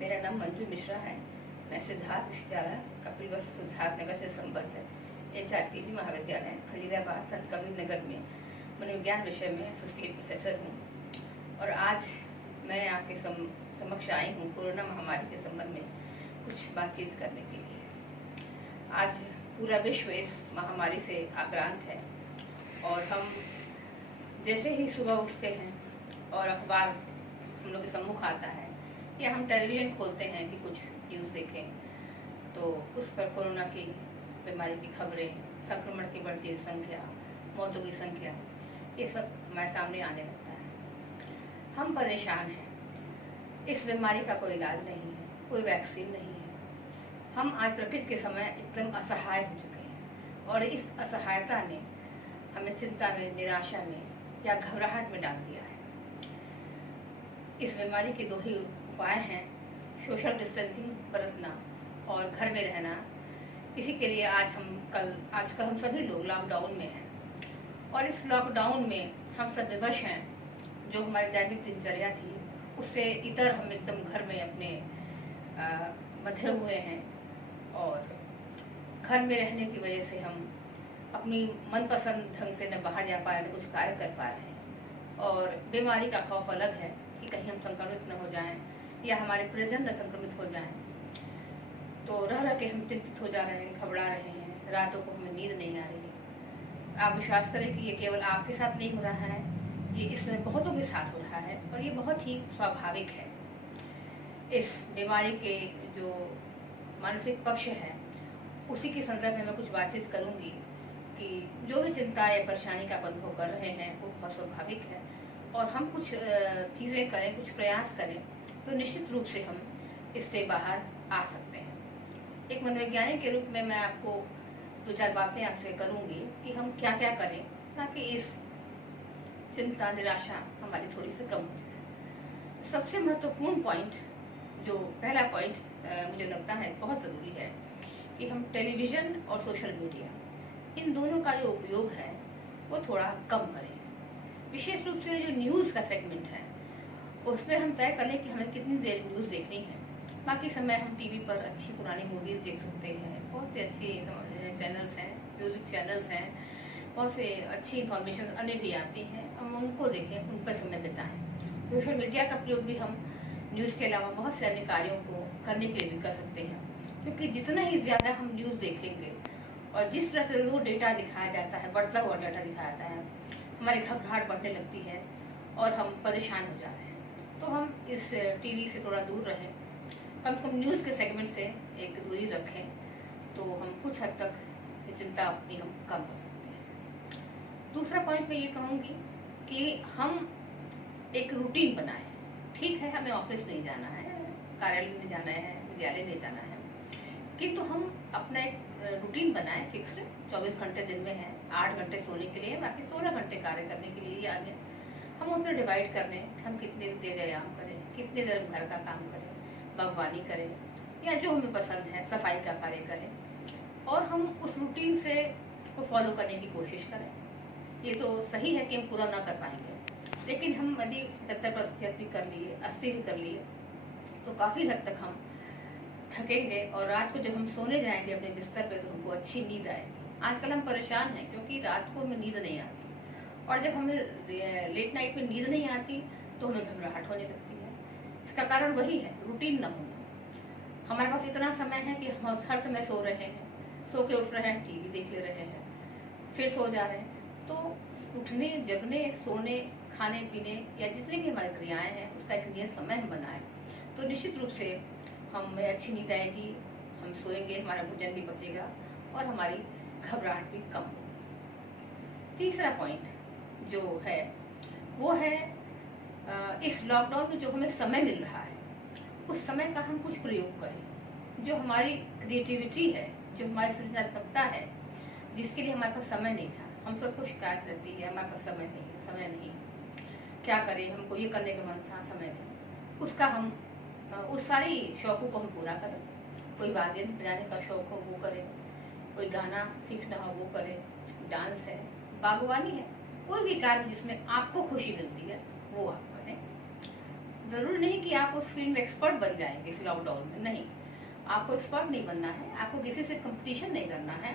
मेरा नाम मंजू मिश्रा है। मैं सिद्धार्थ विश्वविद्यालय कपिलवस्तु सिद्धार्थनगर से संबद्ध HRPG महाविद्यालय खलीलाबाद संत कबीर नगर में मनोविज्ञान विषय में एसोसिएट प्रोफेसर हूँ। और आज मैं आपके समक्ष आई हूँ कोरोना महामारी के संबंध में कुछ बातचीत करने के लिए। आज पूरा विश्व इस महामारी से आक्रांत है और हम जैसे ही सुबह उठते हैं और अखबार हम लोग के सम्मुख आता है या हम टेलीविज़न खोलते हैं कि कुछ न्यूज़ देखें तो उस पर कोरोना की बीमारी की खबरें, संक्रमण की बढ़ती हुई संख्या, मौतों की संख्या, ये सब हमारे सामने आने लगता है। हम परेशान हैं। इस बीमारी का कोई इलाज नहीं है, कोई वैक्सीन नहीं है। हम आज प्रकृति के समय एकदम असहाय हो चुके हैं और इस असहायता ने हमें चिंता में, निराशा में या घबराहट में डाल दिया है। इस बीमारी के दो ही उपाय हैं, सोशल डिस्टेंसिंग बरतना और घर में रहना। इसी के लिए आजकल हम सभी लोग लॉकडाउन में हैं और इस लॉकडाउन में हम सब विवश हैं। जो हमारी दैनिक दिनचर्या थी उससे इतर हम एकदम घर में अपने बंधे हुए हैं और घर में रहने की वजह से हम अपनी मनपसंद ढंग से न बाहर जा पा रहे, न कुछ कार्य कर पा रहे हैं। और बीमारी का खौफ अलग है कि कहीं हम संक्रमित न हो जाएं या हमारे प्रियजन न संक्रमित हो जाएं। तो रह के हम चिंतित हो जा रहे हैं, घबरा रहे हैं, रातों को हमें नींद नहीं आ रही है। आप विश्वास करें कि ये केवल आपके साथ नहीं हो रहा है, ये इसमें बहुतों के साथ हो रहा है और ये बहुत ही स्वाभाविक है। इस बीमारी के जो मानसिक पक्ष है उसी के संदर्भ में मैं कुछ बातचीत करूंगी कि जो भी चिंता या परेशानी का अनुभव कर रहे हैं वो बहुत स्वाभाविक है और हम कुछ चीज़ें करें, कुछ प्रयास करें तो निश्चित रूप से हम इससे बाहर आ सकते हैं। एक मनोवैज्ञानिक के रूप में मैं आपको दो चार बातें आपसे करूंगी कि हम क्या क्या करें ताकि इस चिंता, निराशा हमारी थोड़ी सी कम हो जाए। सबसे महत्वपूर्ण पॉइंट, जो पहला पॉइंट मुझे लगता है बहुत ज़रूरी है कि हम टेलीविज़न और सोशल मीडिया, इन दोनों का जो उपयोग है वो थोड़ा कम करें। विशेष रूप से जो न्यूज़ का सेगमेंट है उसमें हम तय कर लें कि हमें कितनी देर न्यूज़ देखनी है। बाकी समय हम टीवी पर अच्छी पुरानी मूवीज़ देख सकते हैं, बहुत से अच्छी चैनल्स हैं, म्यूज़िक चैनल्स हैं, बहुत से अच्छी इन्फॉर्मेशन अन्य भी आती हैं, हम उनको देखें, उन पर समय बिताएं। सोशल मीडिया का प्रयोग भी हम न्यूज़ के अलावा बहुत से अन्य कार्यों को करने के लिए भी कर सकते हैं, क्योंकि जितना ही ज़्यादा हम न्यूज़ देखेंगे और जिस तरह से वो डेटा दिखाया जाता है, बढ़ता हुआ डाटा दिखाया जाता है, हमारी घबराहट बढ़ने लगती है और हम परेशान हो जा रहे हैं। तो हम इस टीवी से थोड़ा दूर रहें, कम से कम न्यूज़ के सेगमेंट से एक दूरी रखें तो हम कुछ हद तक ये चिंता अपनी हम कम कर सकते हैं। दूसरा पॉइंट मैं ये कहूँगी कि हम एक रूटीन बनाएं। ठीक है, हमें ऑफिस नहीं जाना है, कार्यालय नहीं जाना है, विद्यालय नहीं जाना है, किंतु हम अपना एक रूटीन बनाएं फिक्स्ड। 24 घंटे दिन में है, 8 घंटे सोने के लिए, बाकी 16 घंटे कार्य करने के लिए या अन्य हम उसमें डिवाइड कर लें। हम कितने देर व्यायाम करें, कितने देर घर का काम करें, बागवानी करें या जो हमें पसंद है सफाई का कार्य करें और हम उस रूटीन से को फॉलो करने की कोशिश करें। ये तो सही है कि हम पूरा ना कर पाएंगे, लेकिन हम यदि 70% भी कर लिए, 80 भी कर लिए तो काफ़ी हद तक हम थकेंगे और रात को जब हम सोने जाएंगे अपने बिस्तर पे तो हमको अच्छी नींद आएगी। आजकल हम परेशान हैं क्योंकि रात को हमें नींद नहीं आती और जब हमें लेट नाइट में नींद नहीं आती तो हमें घबराहट होने लगती है। इसका कारण वही है, रूटीन न होना। हमारे पास इतना समय है कि हम हर समय सो रहे हैं, सो के उठ रहे हैं, टीवी देख ले रहे हैं, फिर सो जा रहे हैं। तो उठने, जगने, सोने, खाने पीने या जितनी भी हमारी क्रियाएँ हैं उसका एक नियत समय हम बनाएं तो निश्चित रूप से हमें अच्छी नींद आएगी, हम सोएंगे, हमारा भोजन भी बचेगा और हमारी घबराहट भी कम होगी। तीसरा पॉइंट जो है वो है इस लॉकडाउन में जो हमें समय मिल रहा है उस समय का हम कुछ प्रयोग करें। जो हमारी क्रिएटिविटी है, जो हमारी सृजनात्मकता है, जिसके लिए हमारे पास समय नहीं था, हम सबको शिकायत रहती है हमारे पास समय नहीं है, समय नहीं, क्या करें, हमको ये करने का मन था, समय नहीं, उसका हम उस सारी शौकों को हम पूरा करें। कोई वाद्य बजाने का शौक हो वो करें, कोई गाना सीखना हो वो करें, डांस है, बागवानी है, कोई भी कार्य जिसमें आपको खुशी मिलती है वो आप करें। ज़रूरी नहीं कि आप उस फील्ड में एक्सपर्ट बन जाएंगे इस लॉकडाउन में, नहीं, आपको एक्सपर्ट नहीं बनना है, आपको किसी से कंपटीशन नहीं करना है,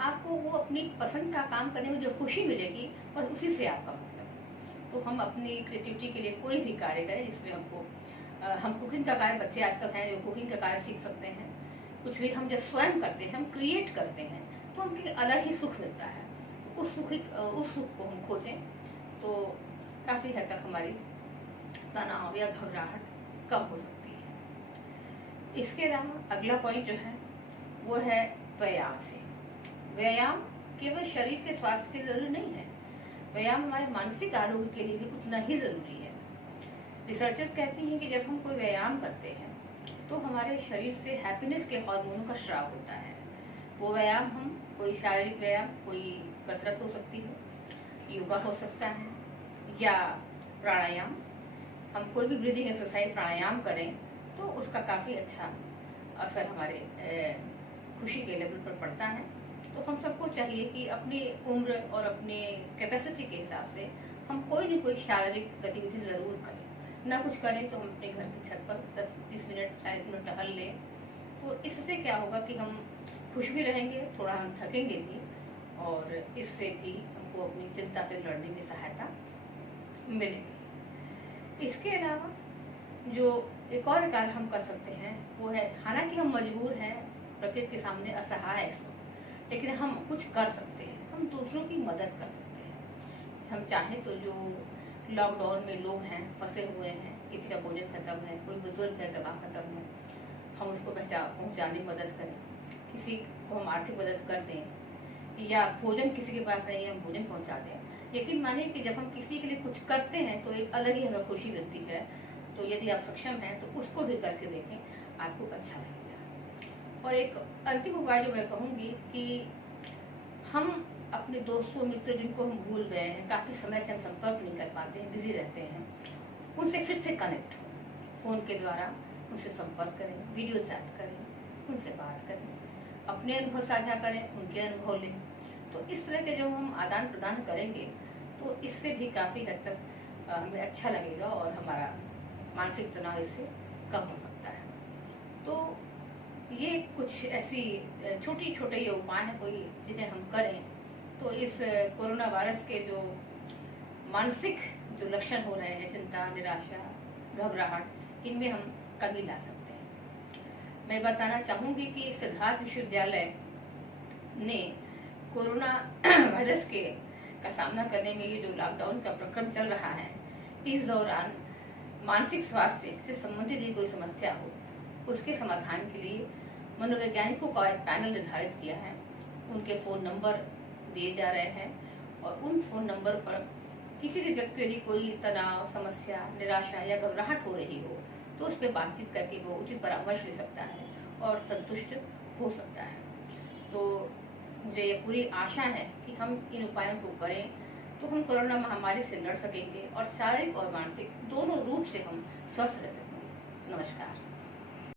आपको वो अपनी पसंद का काम करने में जो खुशी मिलेगी बस उसी से आपका मतलब है। तो हम अपनी क्रिएटिविटी के लिए कोई भी कार्य करें जिसमें हमको हम कुकिंग का कार्य, बच्चे आजकल हैं जो कुकिंग का कार्य सीख सकते हैं, कुछ भी हम जब स्वयं करते हैं, हम क्रिएट करते हैं तो हमको अलग ही सुख मिलता है। तो उस सुख को हम खोजें तो काफ़ी हद तक हमारी तनाव या घबराहट कम हो सकती है। इसके अलावा अगला पॉइंट जो है वो है व्यायाम से। व्यायाम केवल शरीर के स्वास्थ्य के जरूरी नहीं है, व्यायाम हमारे मानसिक आरोग्य के लिए भी उतना ही जरूरी है। रिसर्चर्स कहती हैं कि जब हम कोई व्यायाम करते हैं तो हमारे शरीर से हैप्पीनेस के हार्मोनों का स्राव होता है। वो व्यायाम हम कोई शारीरिक व्यायाम, कोई कसरत हो सकती है, योगा हो सकता है या प्राणायाम, हम कोई भी ब्रीदिंग एक्सरसाइज प्राणायाम करें तो उसका काफ़ी अच्छा असर हमारे खुशी के लेवल पर पड़ता है। तो हम सबको चाहिए कि अपनी उम्र और अपने कैपेसिटी के हिसाब से हम कोई न कोई शारीरिक गतिविधि ज़रूर करें। ना कुछ करें तो हम अपने घर की छत पर 10-30 मिनट 40 मिनट टहल लें। तो इससे क्या होगा कि हम खुश भी रहेंगे, थोड़ा हम थकेंगे भी, और इससे भी हमको अपनी चिंता से लड़ने में सहायता मिलेगी। इसके अलावा जो एक और कार्य हम कर सकते हैं वो है, हालांकि हम मजबूर हैं, प्रकृति के सामने असहाय इस वक्त, लेकिन हम कुछ कर सकते हैं, हम दूसरों की मदद कर सकते हैं। हम चाहें तो जो लॉकडाउन में लोग हैं, फंसे हुए हैं, किसी का भोजन खत्म है, कोई बुजुर्ग है, दवा खत्म है, हम उसको पहुँचाने में मदद करें, किसी को हम आर्थिक मदद कर दें, या भोजन किसी के पास नहीं है हम भोजन पहुँचा दें। यकीन मानिए कि जब हम किसी के लिए कुछ करते हैं तो एक अलग ही हमें खुशी मिलती है। तो यदि आप सक्षम हैं तो उसको भी करके देखें, आपको अच्छा लगेगा। और एक अंतिम उपाय जो मैं कहूँगी कि हम अपने दोस्तों मित्रों जिनको हम भूल गए हैं, काफ़ी समय से हम संपर्क नहीं कर पाते हैं, बिजी रहते हैं, उनसे फिर से कनेक्ट हो, फ़ोन के द्वारा उनसे संपर्क करें, वीडियो चैट करें, उनसे बात करें, अपने अनुभव साझा करें, उनके अनुभव लें। तो इस तरह के जब हम आदान प्रदान करेंगे तो इससे भी काफ़ी हद तक हमें अच्छा लगेगा और हमारा मानसिक तनाव इससे कम हो सकता है। तो ये कुछ ऐसी छोटे छोटे ये उपाय हैं कोई जिन्हें हम करें तो इस कोरोना वायरस के जो मानसिक जो लक्षण हो रहे हैं, चिंता, निराशा, घबराहट, इनमें हम कमी ला सकते हैं। मैं बताना चाहूँगी कि सिद्धार्थ विश्वविद्यालय ने कोरोना वायरस का सामना करने में ये जो लॉकडाउन का प्रक्रम चल रहा है, इस दौरान मानसिक स्वास्थ्य से संबंधित यदि कोई समस्या हो उसके समाधान के लिए मनोवैज्ञानिकों का एक पैनल निर्धारित किया है। उनके फ़ोन नंबर दिए जा रहे हैं और उन फ़ोन नंबर पर किसी भी व्यक्ति को यदि कोई तनाव, समस्या, निराशा या घबराहट हो रही हो तो उस पर बातचीत करके वो उचित परामर्श ले सकता है और संतुष्ट हो सकता है। तो मुझे ये पूरी आशा है कि हम इन उपायों को करें तो हम कोरोना महामारी से लड़ सकेंगे और शारीरिक और मानसिक दोनों रूप से हम स्वस्थ रह सकेंगे। नमस्कार।